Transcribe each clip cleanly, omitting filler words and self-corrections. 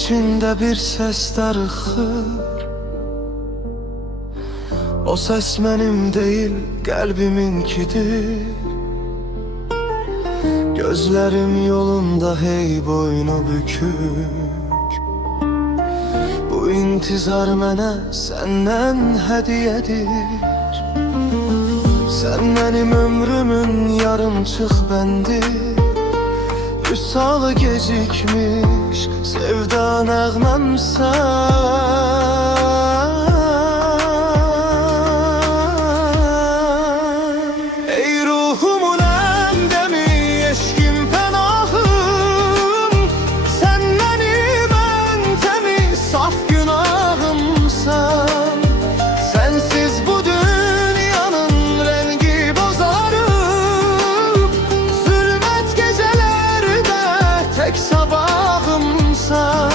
içinde bir ses darıxır. O ses mənim deyil, qəlbiminkidir. Gözlerim yolunda hey boynu bükük. Bu intizar mənə səndən hədiyyədir. Sen benim ömrümün yarımçıq bəndi. Üsalı gecikmiş sevda nəğməmsən. Ey ruhumun əndəmi, eşkim pənahım, sen benim en temiz saf günahımsan. Sensiz bu dünyanın rengi bozarıp, zulmet gecelerde tek sabahımsan.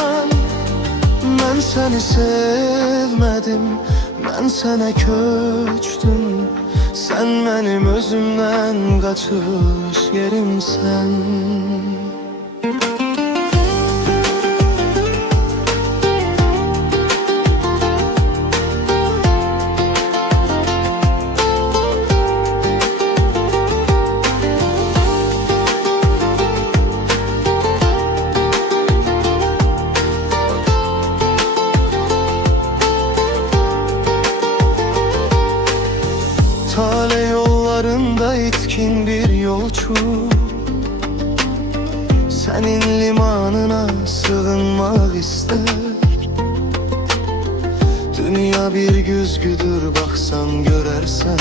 Ben seni sevmedim, ben sana köçtüm. Sen benim özümden kaçış yerimsen. Tale yollarında itkin bir yolcu, senin limanına sığınmak ister. Dünya bir güzgüdür, baksan görersen.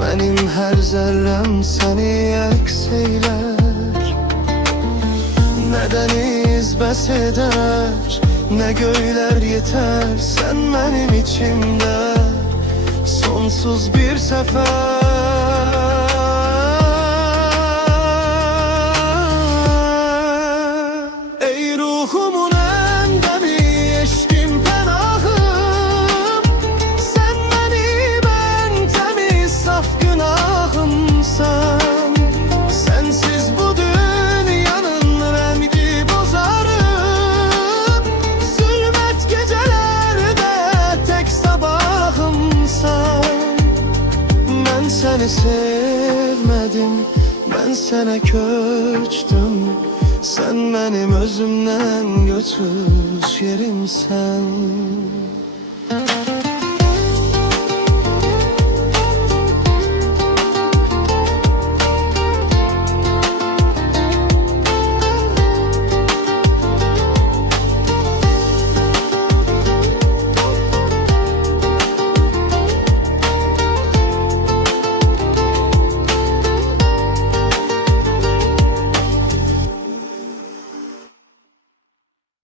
Benim her zerrem seni ekseyler. Ne deniz bes eder, ne göyler yeter. Sen benim içimde sonsuz bir sefer. Ey ruhumun endemi, eşkim pənahım, sen benim en temiz saf günahımsan. Sensiz bu dünyanın rengi bozarım, zulmet gecelerde tek sabahımsan. Ben seni sevmedim, ben sana köçtüm. Sen benim özümden göçüş yerimsen.